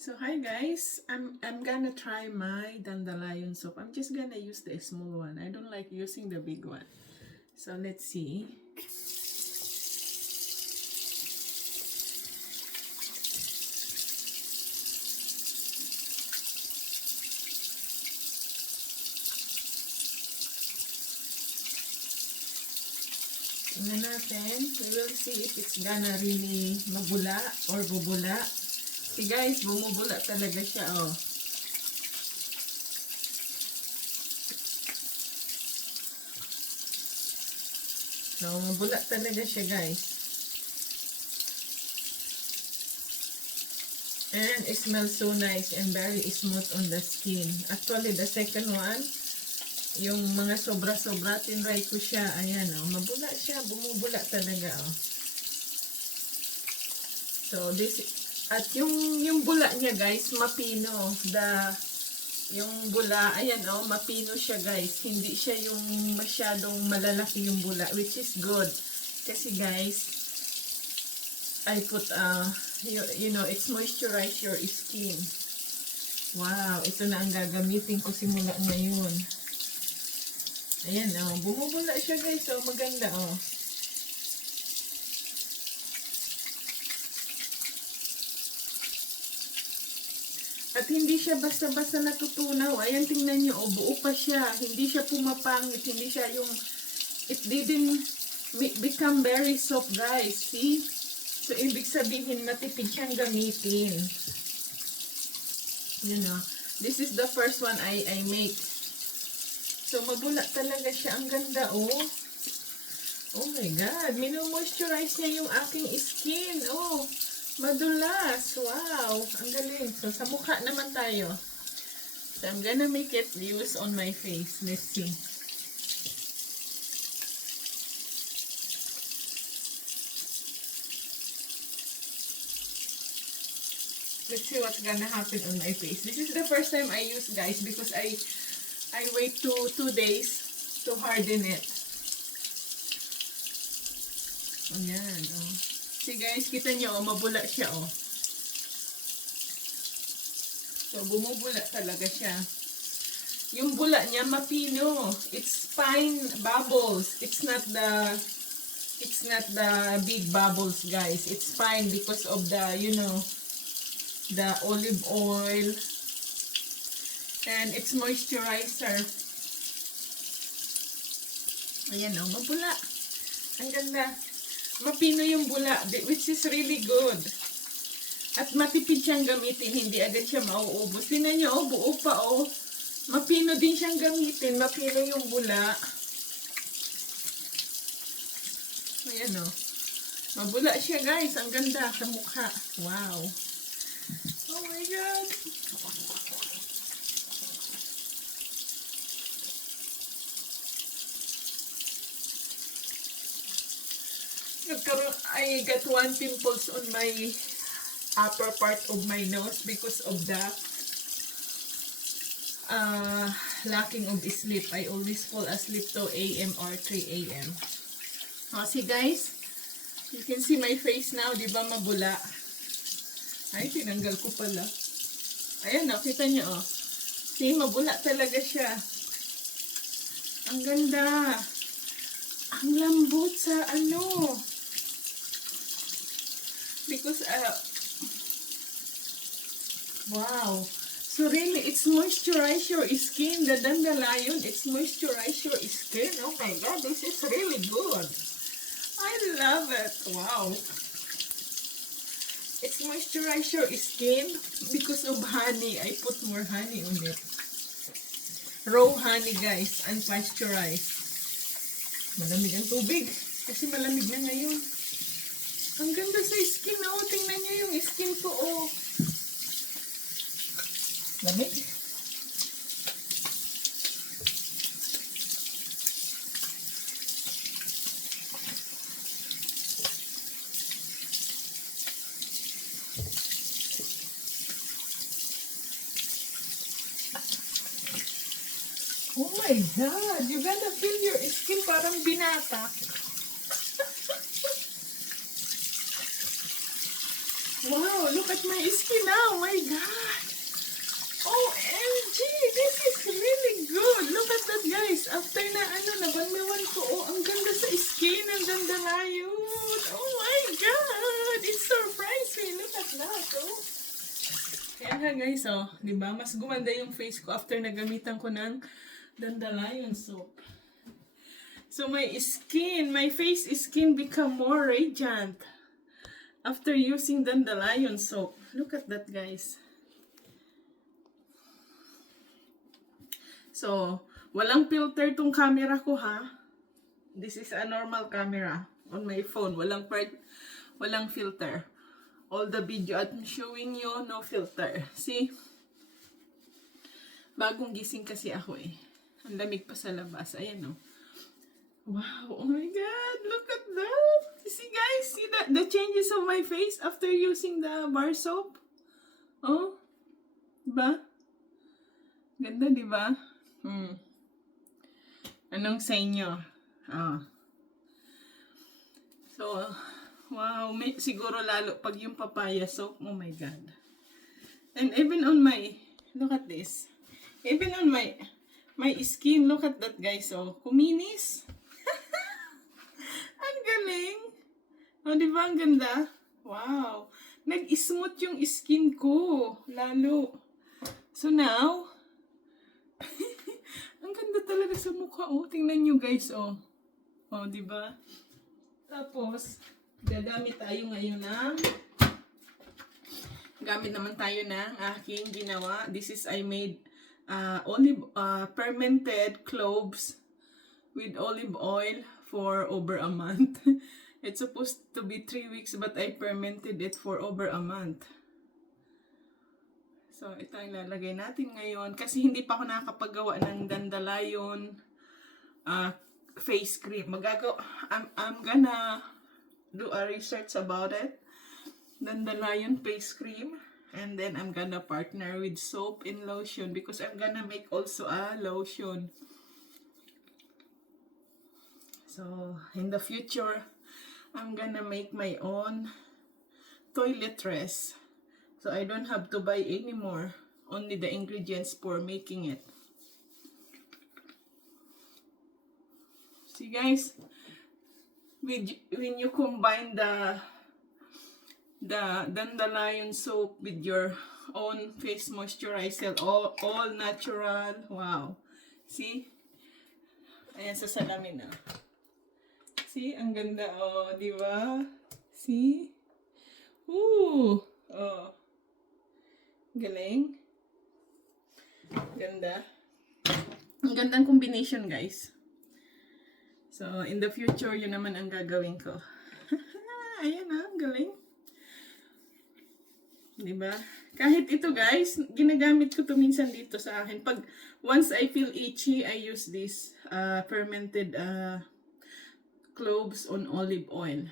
So hi guys, I'm gonna try my dandelion soup. I'm just gonna use the small one. I don't like using the big one. So let's see. Tingnan natin. We will see if it's gonna really mabula or bubula. See guys, bumubula talaga siya oh. So, mabula talaga siya guys. And it smells so nice and very smooth on the skin. Actually, the second one, yung mga sobra-sobra, tinry ko siya. Ayan oh, mabula siya, bumubula talaga oh. So, this, at yung bula niya guys, mapino. Yung bula, ayan oh, mapino siya guys. Hindi siya yung masyadong malalaki yung bula, which is good. Kasi guys, I put, you know, it's moisturize your skin. Wow, ito na ang gagamitin ko simula ngayon. Ayan oh, bumubula siya guys, oh, maganda oh. At hindi siya basta-basta natutunaw. Ayan, tingnan nyo, oh, buo pa siya. Hindi siya pumapangit. Hindi siya yung, it didn't become very soft, guys. See? So, ibig sabihin, matipid siyang gamitin. You know, this is the first one I make. So, mabula talaga siya. Ang ganda, oh. Oh my God. Mino-moisturize niya yung aking skin. Oh, madulas. Wow. Ang galing. So, sa mukha naman tayo. So, I'm gonna make it use on my face. Let's see. Let's see what's gonna happen on my face. This is the first time I use, guys, because I wait 2 days to harden it. Ayan, oh. See guys, kita nyo, oh, mabula siya, oh. So, bumubula talaga siya. Yung bula niya, mapino. It's fine bubbles. It's not the big bubbles, guys. It's fine because of the, you know, the olive oil. And it's moisturizer. Ayan, oh, mabula. Ang ganda. Mapino yung bula, which is really good. At matipid siyang gamitin, hindi agad siya mauubos. Tingnan nyo, oh, buo pa, oh. Mapino din siyang gamitin, mapino yung bula. Ayan, oh. Mabula siya, guys. Ang ganda sa mukha. Wow. Oh my God. I got 1 pimples on my upper part of my nose because of the lacking of sleep. I always fall asleep 2 AM or 3 AM. Oh, see guys, you can see my face now, di ba mabula? Ay, tinanggal ko pala. Ayan, oh, kita nyo, oh. See, mabula talaga siya. Ang ganda. Ang lambot sa ano. Because, wow. So really, it's moisturize your skin. The dandelion, it's moisturize your skin. Oh my God, this is really good. I love it. Wow. It's moisturize your skin because of honey. I put more honey on it. Raw honey, guys, unpasteurized. Malamig ang tubig. Kasi malamig na ngayon. Ang ganda sa skin, oh. Tingnan niyo yung skin ko, oh. Lamig. Oh my God. You gotta feel your skin parang binata. Wow. Wow, look at my skin now. My God. OMG, this is really good. Look at that, guys. After na nabanlawan ko, ang ganda sa skin ng dandelion. Oh my God, it surprised me. Look at that, Kaya nga, guys, di ba? Mas gumanda yung face ko after nagamitan ko ng dandelion soap. So my face skin become more radiant after using dandelion soap. Look at that, guys. So, walang filter tong camera ko, ha. This is a normal camera on my phone. Walang filter. All the video I'm showing you, no filter. See? Bagong gising kasi ako Ang lamig pa sa labas. Ayan, Wow, oh my God, look at that. See, guys, see the changes of my face after using the bar soap? Oh, diba? Ganda, diba? Anong sa inyo? So, wow, siguro lalo pag yung papaya soap, oh my God. And even on look at this. Even on my skin, look at that, guys, kuminis. Ang galing. Diba ang ganda? Wow. Nag-smooth yung skin ko. Lalo. So now, ang ganda talaga sa mukha, Tingnan nyo, guys, diba? Tapos, gamit naman tayo ng aking ginawa. This is, I made fermented cloves with olive oil for over a month. It's supposed to be 3 weeks, but I fermented it for over a month. So, ito ang lalagay natin ngayon. Kasi hindi pa ako nakakapagawa ng dandelion face cream. I'm gonna do a research about it. Dandelion face cream. And then, I'm gonna partner with soap and lotion because I'm gonna make also a lotion. So, in the future, I'm gonna make my own toiletries. So, I don't have to buy anymore. Only the ingredients for making it. See, guys, when you combine the dandelion soap with your own face moisturizer, all natural. Wow. See? Ayan sa salamin See, ang ganda, di ba? See? Ooh! Galing. Ganda. Ang gandang combination, guys. So, in the future, yun naman ang gagawin ko. Ayan galing. Diba? Kahit ito, guys, ginagamit ko to minsan dito sa akin. Once I feel itchy, I use this fermented cloves on olive oil.